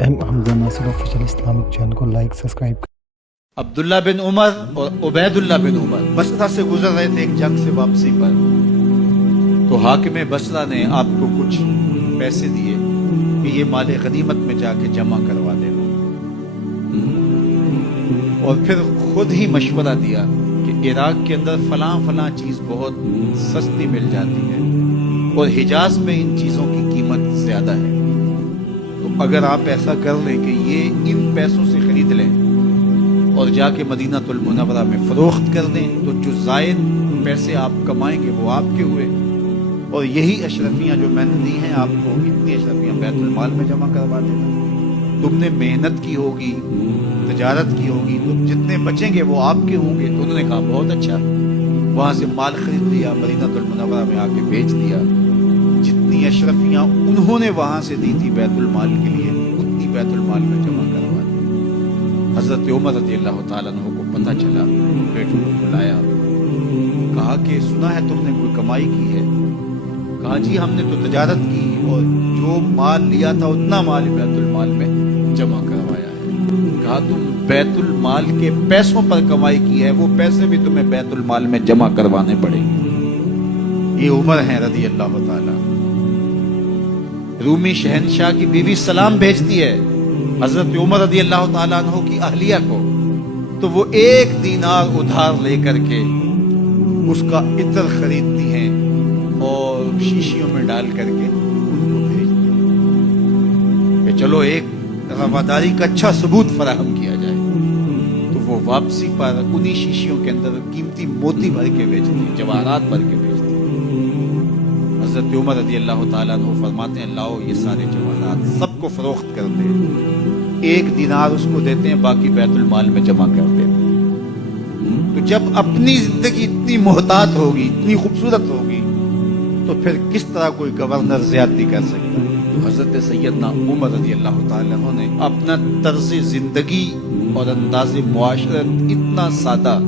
حمزہ ناصر official Islamic channel کو like subscribe عبداللہ بن عمر اور Ubaidullah بن عمر بصرہ سے گزر رہے تھے ایک جنگ سے واپسی پر، تو حاکم بصرہ نے آپ کو کچھ پیسے دیے کہ یہ مال غنیمت میں جا کے جمع کروا دینا، اور پھر خود ہی مشورہ دیا کہ عراق کے اندر فلاں چیز بہت سستی مل جاتی ہے اور حجاز میں ان چیزوں کی قیمت زیادہ ہے، تو اگر آپ ایسا کر لیں کہ یہ ان پیسوں سے خرید لیں اور جا کے مدینہ المنورہ میں فروخت کر دیں، تو جو زائد پیسے آپ کمائیں گے وہ آپ کے ہوئے، اور یہی اشرفیاں جو میں نے دی ہیں آپ کو، اتنی اشرفیاں بیت المال میں جمع کروا دینا۔ تم نے محنت کی ہوگی، تجارت کی ہوگی، تو جتنے بچیں گے وہ آپ کے ہوں گے۔ تو انہوں نے کہا بہت اچھا، وہاں سے مال خرید لیا، مدینہ المنورہ میں آ کے بیچ دیا۔ جتنی اشرفیاں انہوں نے وہاں سے دی تھی بیت المال کے لیے، اتنی بیت المال میں جمع کروا دی۔ حضرت عمر رضی اللہ تعالیٰ عنہ کو پتہ چلا، بیٹوں کو بلایا، کہا کہ سنا ہے تم نے کوئی کمائی کی ہے؟ کہا جی ہم نے تو تجارت کی اور جو مال لیا تھا اتنا مال بیت المال میں جمع کروایا ہے۔ کہا تم بیت المال کے پیسوں پر کمائی کی ہے، وہ پیسے بھی تمہیں بیت المال میں جمع کروانے پڑیں گے۔ یہ عمر ہیں رضی اللہ تعالیٰ۔ رومی شہنشاہ کی بیوی سلام بھیجتی ہے حضرت عمر رضی اللہ تعالیٰ عنہ کی اہلیہ کو، تو وہ 1 دینار ادھار لے کر کے اس کا عطر خریدتی ہیں اور شیشیوں میں ڈال کر کے ان کو بھیجتی ہیں کہ چلو ایک رواداری کا اچھا ثبوت فراہم کیا جائے۔ تو وہ واپسی پر انہی شیشیوں کے اندر قیمتی موتی بھر کے بیچتی ہیں، جواہرات بھر کے بیچتی ہیں۔ حضرت عمر رضی اللہ تعالیٰ عنہ فرماتے ہیں لاؤ یہ سارے جواہرات سب کو فروخت کر دیں، 1 دینار اس کو دیتے ہیں، باقی بیت المال میں جمع کر دیتے ہیں۔ تو جب اپنی زندگی اتنی محتاط ہوگی، اتنی خوبصورت ہوگی، تو پھر کس طرح کوئی گورنر زیادتی کر سکتا ہے؟ تو حضرت سیدنا عمر رضی اللہ تعالیٰ عنہ نے اپنا طرز زندگی اور انداز معاشرت اتنا سادہ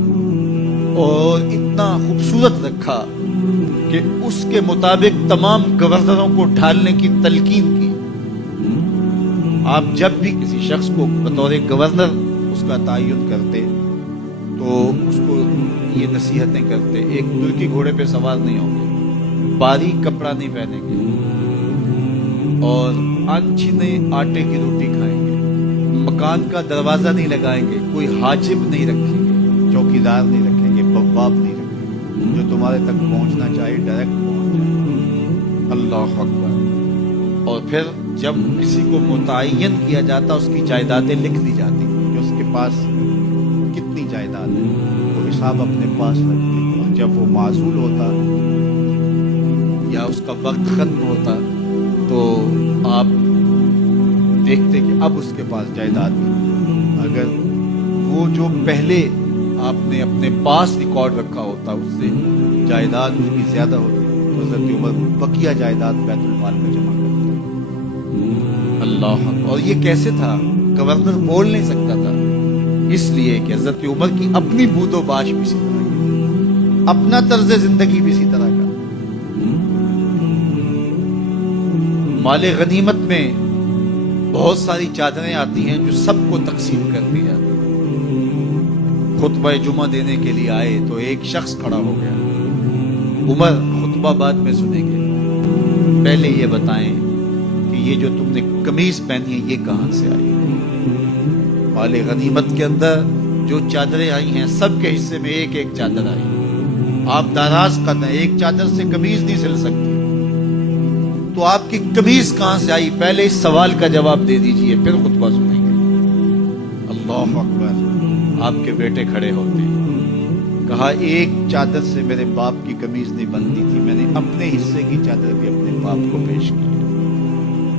اور اتنا خوبصورت رکھا کہ اس کے مطابق تمام گورنروں کو ڈھالنے کی تلقین کی۔ آپ جب بھی کسی شخص کو بطور گورنر اس کا تعین کرتے تو اس کو یہ نصیحتیں کرتے، ایک ترکی گھوڑے پہ سوار نہیں ہوں گے، باریک کپڑا نہیں پہنیں گے، اور انچھنے آٹے کی روٹی کھائیں گے، مکان کا دروازہ نہیں لگائیں گے، کوئی حاجب نہیں رکھیں گے، چوکیدار نہیں رکھیں گے، بواب نہیں رکھیں گے، جو تمہارے تک پہنچنا چاہے ڈائریکٹ پہنچ جائے۔ اللہ اکبر۔ اور پھر جب کسی کو متعین کیا جاتا اس کی جائیدادیں لکھ دی جاتی کہ اس کے پاس کتنی جائیداد ہے، تو حساب اپنے پاس رکھتے، اور جب وہ معزول ہوتا یا اس کا وقت ختم ہوتا تو آپ دیکھتے کہ اب اس کے پاس جائیداد نہیں۔ اگر وہ جو پہلے آپ نے اپنے پاس ریکارڈ رکھا ہوتا اس سے جائیداد اس کی زیادہ ہوتی، تو حضرت عمر بقیہ جائیداد بیت المال میں جمع کرتے۔ اللہ، اور یہ کیسے تھا؟ گورنر بول نہیں سکتا تھا، اس لیے کہ حضرت عمر کی اپنی بود و باش بھی اسی طرح کی، اپنا طرز زندگی بھی اسی طرح کا۔ مال غنیمت میں بہت ساری چادریں آتی ہیں جو سب کو تقسیم کر دی جاتی ہیں۔ خطبہ جمعہ دینے کے لیے آئے تو ایک شخص کھڑا ہو گیا، عمر خطبہ بعد میں سنیں گے، پہلے یہ بتائیں کہ یہ جو تم نے قمیض پہنی ہے یہ کہاں سے آئی؟ مال غنیمت کے اندر جو چادریں آئی ہیں سب کے حصے میں ایک ایک چادر آئی، آپ داراز قد ہیں، ایک چادر سے قمیض نہیں سل سکتی، تو آپ کی قمیض کہاں سے آئی؟ پہلے اس سوال کا جواب دے دیجئے، پھر خطبہ سنیں گے۔ اللہ اکبر۔ آپ کے بیٹے کھڑے ہوتے ہیں، کہا ایک چادر سے میرے باپ کی قمیض نہیں بنتی تھی، میں نے اپنے حصے کی چادر بھی اپنے باپ کو پیش کی۔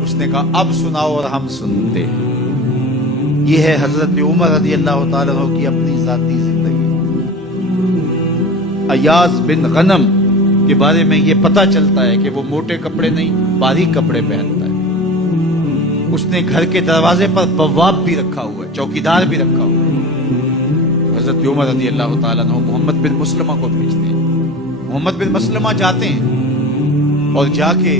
اس نے کہا اب سناؤ، اور ہم سنتے ہیں۔ یہ ہے حضرت عمر رضی اللہ تعالیٰ عنہ کی اپنی ذاتی زندگی۔ ایاز بن غنم کے بارے میں یہ پتہ چلتا ہے کہ وہ موٹے کپڑے نہیں، باریک کپڑے پہنتا ہے۔ اس نے گھر کے دروازے پر بواب بھی رکھا ہوا ہے، چوکیدار بھی رکھا ہوا ہے۔ حضرت عمر رضی اللہ تعالیٰ عنہ محمد بن مسلمہ کو بھیجتے ہیں، محمد بن مسلمہ جاتے ہیں اور جا کے